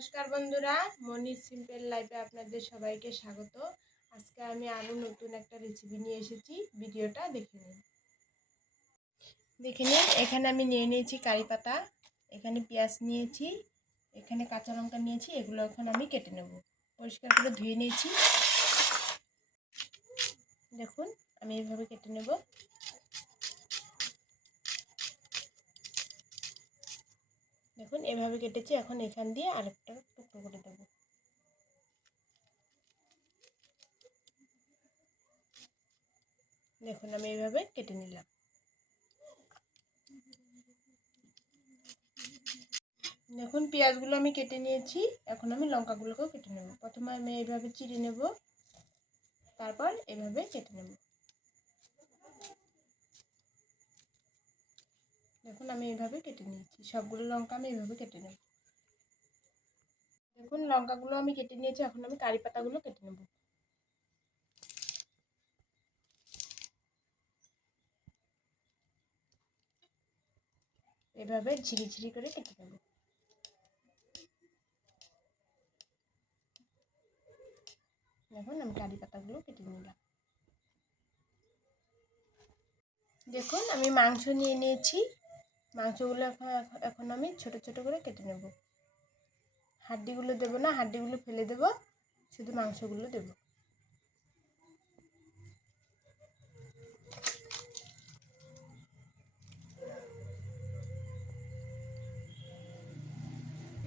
নমস্কার বন্ধুরা, মনির সিম্পল লাইফে আপনাদের সবাইকে স্বাগত। আজকে আমি আরও নতুন একটা রেসিপি নিয়ে এসেছি, ভিডিওটা দেখে নিন। এখানে আমি নিয়ে নিয়েছি কারি পাতা, এখানে পেঁয়াজ নিয়েছি, এখানে কাঁচা লঙ্কা নিয়েছি। এগুলো এখন আমি কেটে নেব। পরিষ্কার করে ধুয়ে নিয়েছি। দেখুন আমি এইভাবে কেটে নেব। দেখুন এভাবে কেটেছি। এখন এখান দিয়ে আরেকটা টুকরো করে দেবো। দেখুন আমি এইভাবে কেটে নিলাম। দেখুন পেঁয়াজগুলো আমি কেটে নিয়েছি। এখন আমি লঙ্কাগুলোকেও কেটে নেব। প্রথমে আমি এইভাবে চিড়ে নেব, তারপর এইভাবে কেটে নেব। দেখুন আমি এইভাবে কেটে নিয়েছি। সবগুলো লঙ্কা আমি এইভাবে কেটে নেব। দেখুন লঙ্কাগুলো আমি কেটে নিয়েছি। এখন আমি কারি পাতাগুলো কেটে নেব। এভাবে ঝিরিঝিরি করে কেটে নেব। দেখুন আমি কারি পাতাগুলো কেটে নিলাম। দেখুন আমি মাংস নিয়ে নিয়েছি। মাংসগুলো এখন আমি ছোট ছোট করে কেটে নেব। হাড্ডিগুলো দেবো না, হাড্ডিগুলো ফেলে দেবো, শুধু মাংসগুলো দেবো।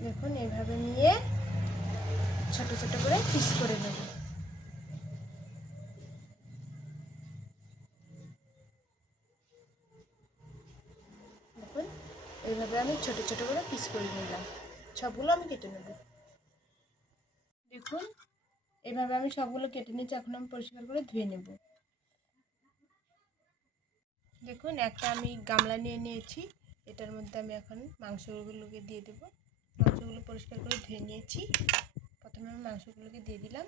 দেখুন এইভাবে নিয়ে ছোট ছোট করে পিস করে নেব। দেখুন এইভাবে আমি ছোট ছোট করে পিস করে নিলাম। সবগুলো আমি কেটে নেব। দেখুন এইভাবে আমি সবগুলো কেটে নিয়েছি। এখন আমি পরিষ্কার করে ধুয়ে নেব। দেখুন একটা আমি গামলা নিয়ে নিয়েছি। এটার মধ্যে আমি এখন মাংসগুলোকে দিয়ে দেব। মাংসগুলো পরিষ্কার করে ধুয়ে নিয়েছি। প্রথমে আমি মাংসগুলোকে দিয়ে দিলাম।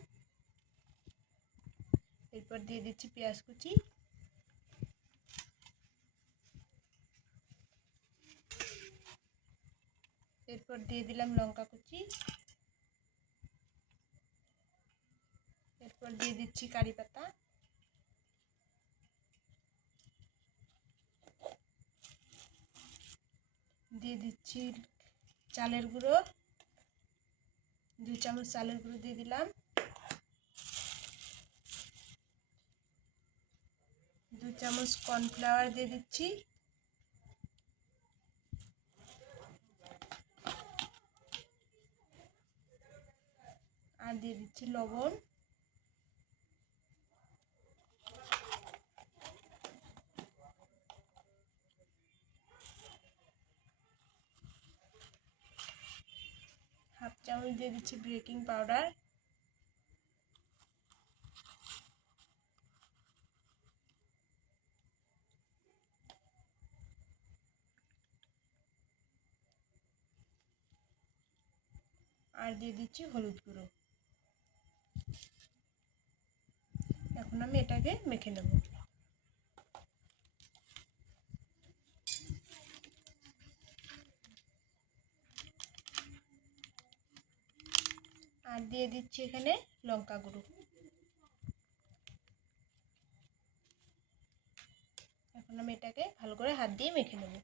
এরপর দিয়ে দিচ্ছি পেঁয়াজ কুচি, এরপর দিয়ে দিলাম লঙ্কা কুচি, এরপর দিয়ে দিচ্ছি কারি পাতা, দিয়ে দিচ্ছি চালের গুঁড়ো, 2 চামচ চালের গুঁড়ো দিয়ে দিলাম, 2 চামচ কর্নফ্লাওয়ার দিয়ে দিচ্ছি, আর দিয়ে দিচ্ছি লবণ, হাফ চামচ দিয়ে দিচ্ছি বেকিং পাউডার, আর দিয়ে দিচ্ছি হলুদ গুঁড়ো। এখন আমি এটাকে মেখে নেব। আর দিয়ে দিচ্ছি এখানে লঙ্কা গুঁড়ো। এখন আমি এটাকে ভালো করে হাত দিয়ে মেখে নেব।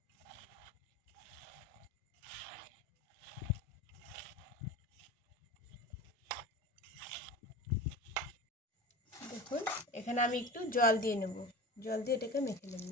দেখুন এখানে আমি একটু জল দিয়ে নেব। জল দিয়ে এটাকে মেখে নেব।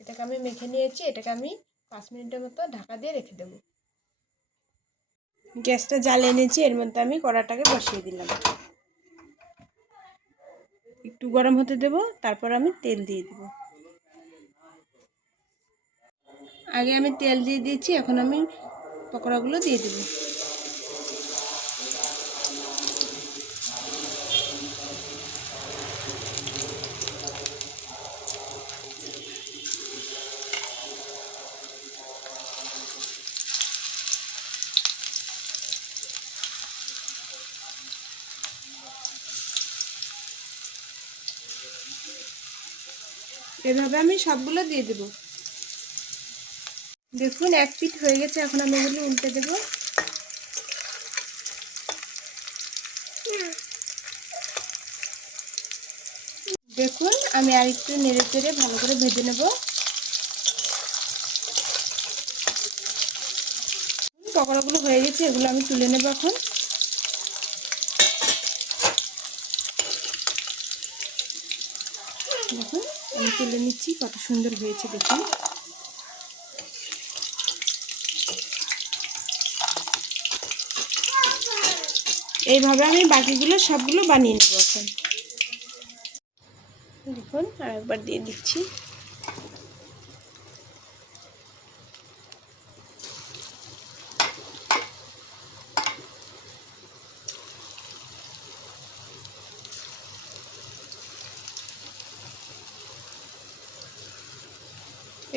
এটাকে আমি মেখে নিয়েছি। এটাকে আমি 5 মিনিটের মতো ঢাকা দিয়ে রেখে দেব। গ্যাসটা জ্বালিয়ে নিয়েছি। এর মধ্যে আমি কড়াটাকে বসিয়ে দিলাম। একটু গরম হতে দেব, তারপর আমি তেল দিয়ে দেব। আগে আমি তেল দিয়ে দিয়েছি, এখন আমি পকোড়াগুলো দিয়ে দেব। এভাবে আমি সবগুলো দিয়ে দেব। দেখুন এক পিঠ হয়ে গেছে, এখন আমি এগুলো উল্টে দেব। দেখুন আমি আরেকটু নেড়ে চেড়ে ভালো করে ভেজে নেব। পকোড়াগুলো হয়ে গেছে, এগুলো আমি তুলে নেব এখন। দেখুন আমি তুলে নিচ্ছি, কত সুন্দর হয়েছে দেখুন। এইভাবে আমি বাকিগুলো সবগুলো বানিয়ে নেব এখন। দেখুন আরেকবার দিয়ে দিচ্ছি।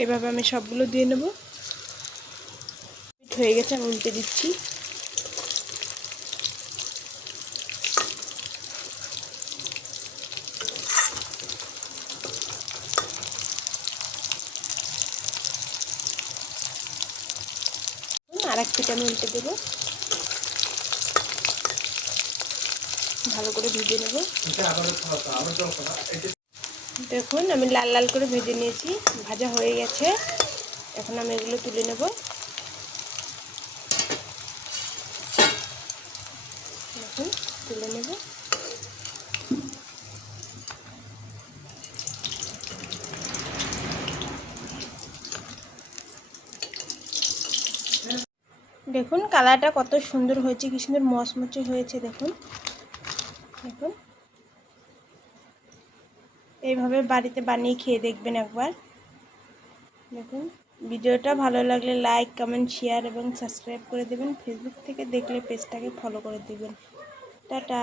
এভাবে আমি সবগুলো দিয়ে নেব। হয়ে গেছে, আমি উল্টে দিচ্ছি। আর এক পিঠ আমি উল্টে দেবো, ভালো করে ভেজে নেব। দেখুন আমি লাল লাল করে ভেজে নিয়েছি, ভাজা হয়ে গেছে। এখন আমি এগুলো তুলে নেব। দেখুন তুলে নেব। দেখুন কালারটা কত সুন্দর হয়েছে, কি সুন্দর মচমচে হয়েছে দেখুন। দেখুন এইভাবে বাড়িতে বানিয়ে খেয়ে দেখবেন একবার। দেখুন ভিডিওটা ভালো লাগলে লাইক কমেন্ট শেয়ার এবং সাবস্ক্রাইব করে দেবেন। ফেসবুক থেকে দেখলে পেজটাকে ফলো করে দেবেন। টাটা।